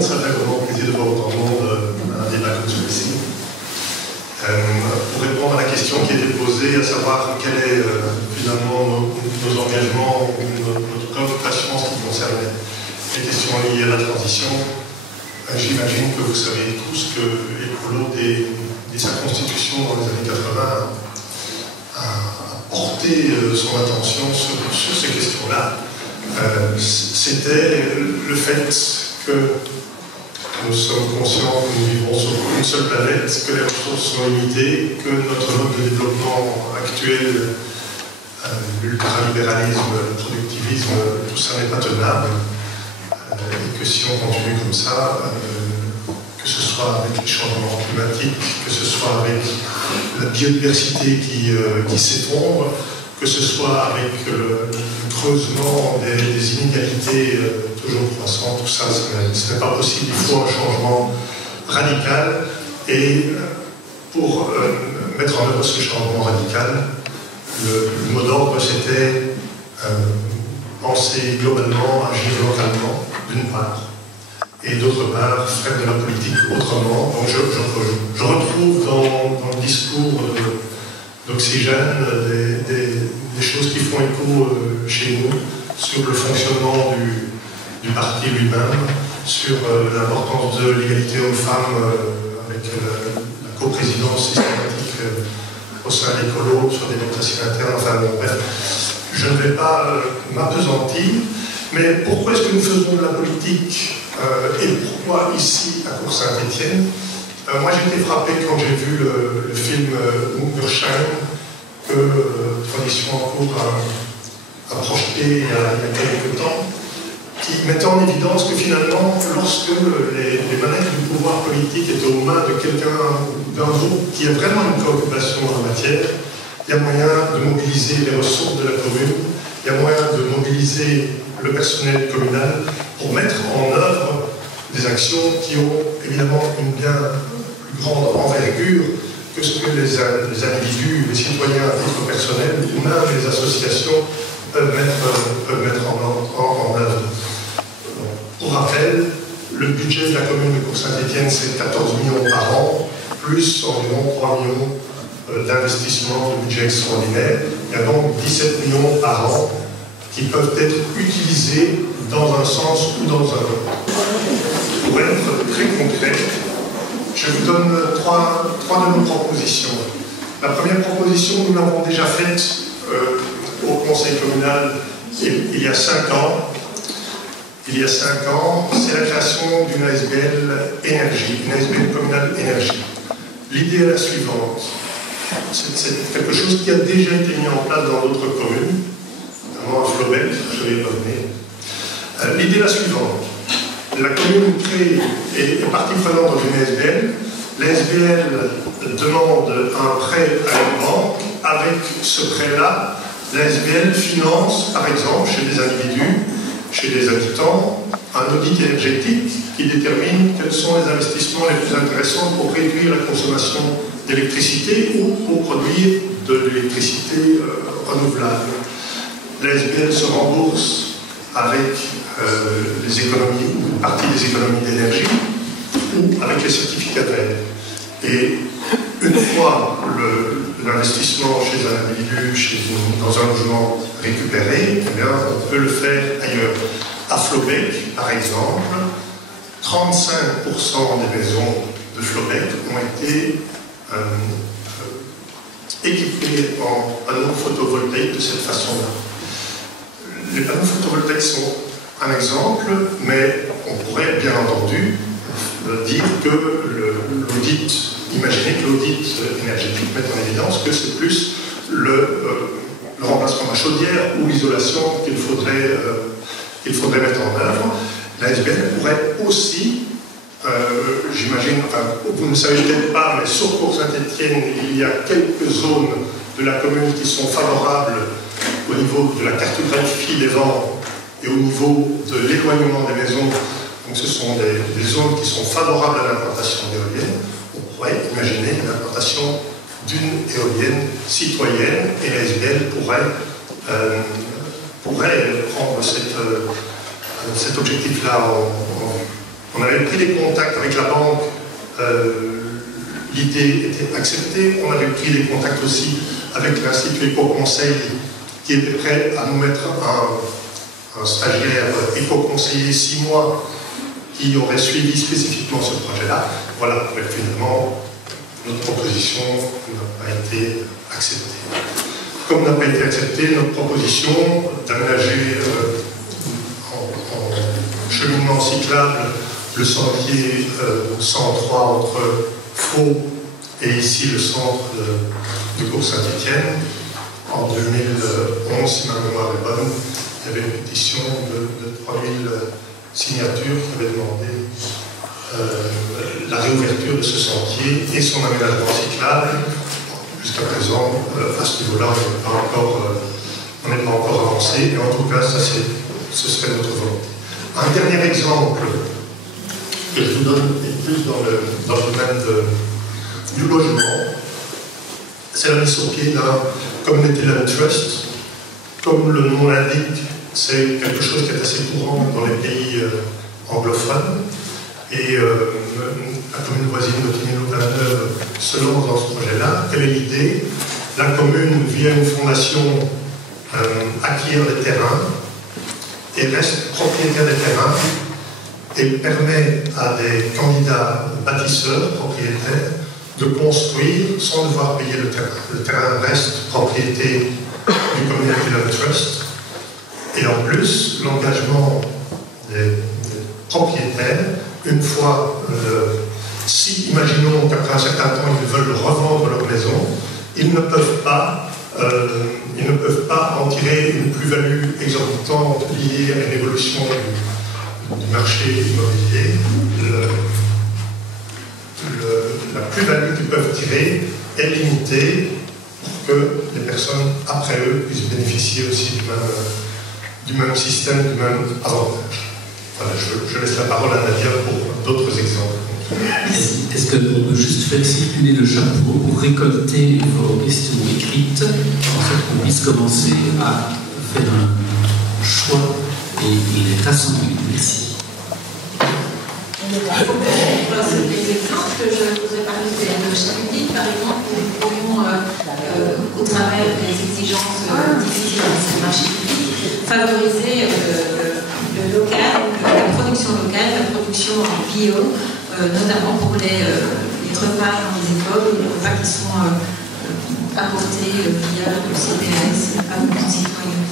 monde, ça fait vraiment plaisir de voir autant de monde à un débat comme celui-ci. Pour répondre à la question qui a été posée, à savoir quel est finalement nos engagements ou notre préoccupation en ce qui concerne les questions liées à la transition, j'imagine que vous savez tous que l'écolo, dès sa constitution dans les années 80, a porté son attention sur ces questions-là. C'était le fait que nous sommes conscients que nous vivons sur une seule planète, que les ressources sont limitées, que notre mode de développement actuel, l'ultralibéralisme, le productivisme, tout ça n'est pas tenable. Et que si on continue comme ça, que ce soit avec les changements climatiques, que ce soit avec la biodiversité qui s'effondre, que ce soit avec le creusement des inégalités toujours croissantes, tout ça, ce n'est pas possible. Il faut un changement radical. Et pour mettre en œuvre ce changement radical, le mot d'ordre, c'était penser globalement, agir localement, d'une part, et d'autre part, faire de la politique autrement. Donc je retrouve dans le discours d'Oxygène des choses qui font écho chez nous sur le fonctionnement du parti lui-même, sur l'importance de l'égalité hommes-femmes avec la coprésidence systématique au sein de l'écolo, sur la démocratie interne, enfin bon, bref, je ne vais pas m'appesantir, mais pourquoi est-ce que nous faisons de la politique et pourquoi ici à Cours-Saint-Étienne? Moi j'ai été frappé quand j'ai vu le film Hungersheim que Tradition en cours a projeté il y a quelques temps, qui mettait en évidence que finalement, lorsque les manettes du pouvoir politique étaient aux mains de quelqu'un, d'un groupe qui a vraiment une préoccupation en la matière, il y a moyen de mobiliser les ressources de la commune, il y a moyen de mobiliser le personnel communal pour mettre en œuvre des actions qui ont évidemment une bien plus grande envergure que ce que les individus, les citoyens à titre personnel ou même les associations peuvent mettre en œuvre. Pour rappel, le budget de la commune de Cours-Saint-Étienne, c'est 14 millions par an, plus environ 3 millions d'investissements de budget extraordinaire. Il y a donc 17 millions par an qui peuvent être utilisés dans un sens ou dans un autre. Pour être très concret, je vous donne trois de nos propositions. La première proposition, nous l'avons déjà faite au conseil communal il y a 5 ans. Il y a 5 ans, c'est la création d'une ASBL énergie, une ASBL communale énergie. L'idée est la suivante. C'est quelque chose qui a déjà été mis en place dans d'autres communes, notamment à Flobel, je vais y revenir. L'idée est la suivante. La commune crée et est partie prenante dans une ASBL. L'ASBL demande un prêt à une banque. Avec ce prêt-là, l'ASBL finance, par exemple, chez des individus, chez les habitants, un audit énergétique qui détermine quels sont les investissements les plus intéressants pour réduire la consommation d'électricité ou pour produire de l'électricité renouvelable. L'ASBL se rembourse avec les économies, ou une partie des économies d'énergie, ou avec les certificats verts. Et une fois l'investissement chez un individu, dans un logement récupéré, eh bien, on peut le faire ailleurs. À Flobec, par exemple, 35% des maisons de Flobec ont été équipées en panneaux photovoltaïques de cette façon-là. Les panneaux photovoltaïques sont un exemple, mais on pourrait bien entendu dire que l'audit, imaginez que l'audit énergétique mette en évidence que c'est plus le remplacement de la chaudière ou l'isolation qu'il faudrait mettre en œuvre. L'ASBL pourrait aussi, j'imagine, enfin, vous ne savez peut-être pas, mais sur Cours-Saint-Étienne, il y a quelques zones de la commune qui sont favorables au niveau de la cartographie des vents et au niveau de l'éloignement des maisons. Donc ce sont des zones qui sont favorables à l'implantation d'éoliennes. On pourrait imaginer l'implantation d'une éolienne citoyenne et l'ASBL pourrait prendre cet objectif-là en vue. On avait pris des contacts avec la banque, l'idée était acceptée. On avait pris des contacts aussi avec l'Institut Éco-Conseil qui était prêt à nous mettre un stagiaire éco-conseiller 6 mois qui aurait suivi spécifiquement ce projet-là. Voilà, mais finalement, notre proposition n'a pas été acceptée. Comme n'a pas été acceptée notre proposition d'aménager en cheminement cyclable le sentier 103 entre Faux et ici le centre de Cours-Saint-Étienne, en 2011, si ma mémoire est bonne, il y avait une pétition de 3000 signatures qui avait demandé la réouverture de ce sentier et son aménagement cyclable. Jusqu'à présent, à ce niveau-là, on n'est pas encore avancé, et en tout cas, ce serait notre volonté. Un dernier exemple que je vous donne, est plus dans le domaine du logement, c'est la mise au pied d'un Community Land Trust. Comme le nom l'indique, c'est quelque chose qui est assez courant dans les pays anglophones. Et la commune voisine de Tignes-Louvain-Neuve se lance dans ce projet-là. Quelle est l'idée? La commune, via une fondation, acquiert des terrains et reste propriétaire des terrains et permet à des candidats bâtisseurs, propriétaires, de construire sans devoir payer le terrain. Le terrain reste propriété du Community Land Trust. Et en plus, l'engagement des propriétaires, une fois, si imaginons qu'après un certain temps ils veulent revendre leur maison, ils ne peuvent pas en tirer une plus-value exorbitante liée à une évolution du marché immobilier. La plus-value qu'ils peuvent tirer est limitée pour que les personnes après eux puissent bénéficier aussi du même système, du même avantage. Voilà, je laisse la parole à Nadia pour d'autres exemples. Est-ce qu'on peut juste faire circuler le chapeau pour récolter vos questions écrites, en sorte qu'on puisse commencer à faire un choix et il est à son but. Merci. Les exemples que je vous ai parlé de Chamilly, par exemple, nous pourrions, au travers des exigences difficiles dans ce marché public, favoriser le local, la production locale, la production en bio, notamment pour les repas dans les écoles, les repas qui sont apportés via le CPS à nos concitoyens.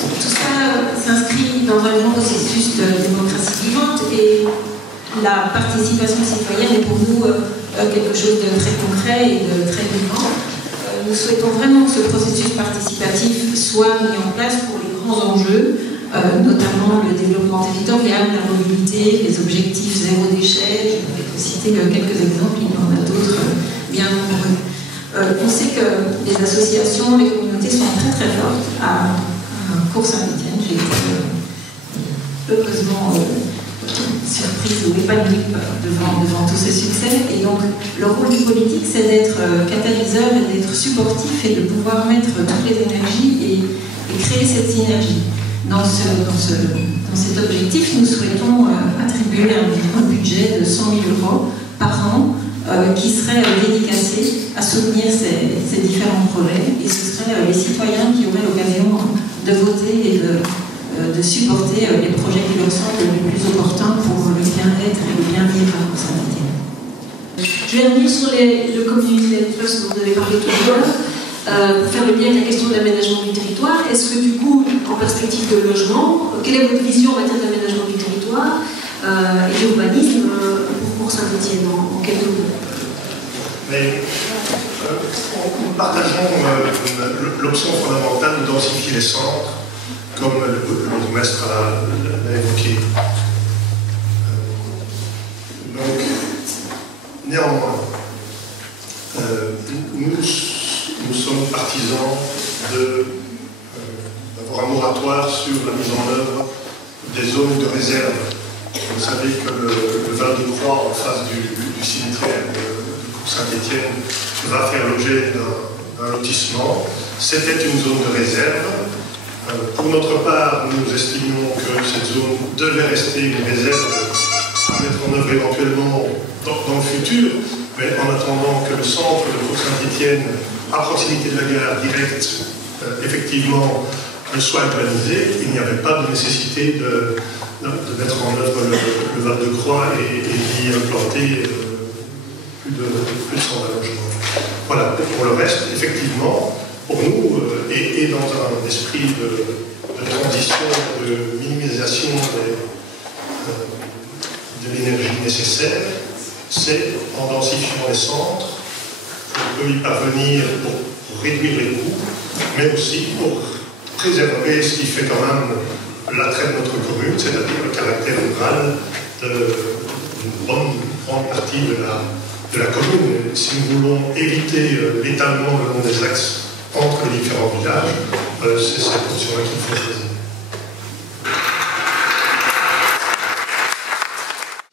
Tout ça s'inscrit dans un grand processus de démocratie vivante et la participation citoyenne est pour nous quelque chose de très concret et de très vivant. Nous souhaitons vraiment que ce processus participatif soit mis en place pour les grands enjeux, notamment le développement territorial, la mobilité, les objectifs zéro déchet. Je vais vous citer quelques exemples, il y en a d'autres bien nombreux. On sait que les associations, les communautés sont très très fortes à Cours-Saint-Étienne. J'ai été heureusement surprise ou épanouie devant tous ces succès. Et donc, le rôle du politique, c'est d'être catalyseur et d'être supportif et de pouvoir mettre toutes les énergies et créer cette synergie. Dans cet objectif, nous souhaitons attribuer un budget de 100 000 € par an qui serait dédicacé à soutenir ces différents projets. Et ce seraient les citoyens qui auraient l'occasion de voter et de supporter les projets qui leur semblent les plus opportuns pour le bien-être et le bien-vivre à Cours-Saint-Étienne. Je vais revenir sur le Community Land Trust dont vous avez parlé tout à l'heure, pour faire le lien avec la question de l'aménagement du territoire. Est-ce que du coup, en perspective de logement, quelle est votre vision en matière d'aménagement du territoire et d'urbanisme pour Saint-Étienne en quelques mots? Mais nous partageons l'option fondamentale de densifier les centres, comme le bourgmestre l'a évoqué. Donc, néanmoins, nous sommes partisans d'avoir un moratoire sur la mise en œuvre des zones de réserve. Vous savez que le Val de Croix, en face du cimetière de Cours-Saint-Étienne, va faire l'objet d'un lotissement. C'était une zone de réserve. Pour notre part, nous estimions que cette zone devait rester une réserve à mettre en œuvre éventuellement dans le futur, mais en attendant que le centre de Saint-Étienne, à proximité de la gare directe, effectivement, soit urbanisé, il n'y avait pas de nécessité de mettre en œuvre le Val-de-Croix et d'y implanter plus de 100 logements. Voilà, pour le reste, effectivement, pour nous, et dans un esprit de transition, de minimisation de l'énergie nécessaire, c'est en densifiant les centres qu'on peut y parvenir pour réduire les coûts, mais aussi pour préserver ce qui fait quand même l'attrait de notre commune, c'est-à-dire le caractère rural d'une grande partie de la commune. Si nous voulons éviter l'étalement le long des axes entre les différents villages, c'est cette option-là qu'il faut choisir.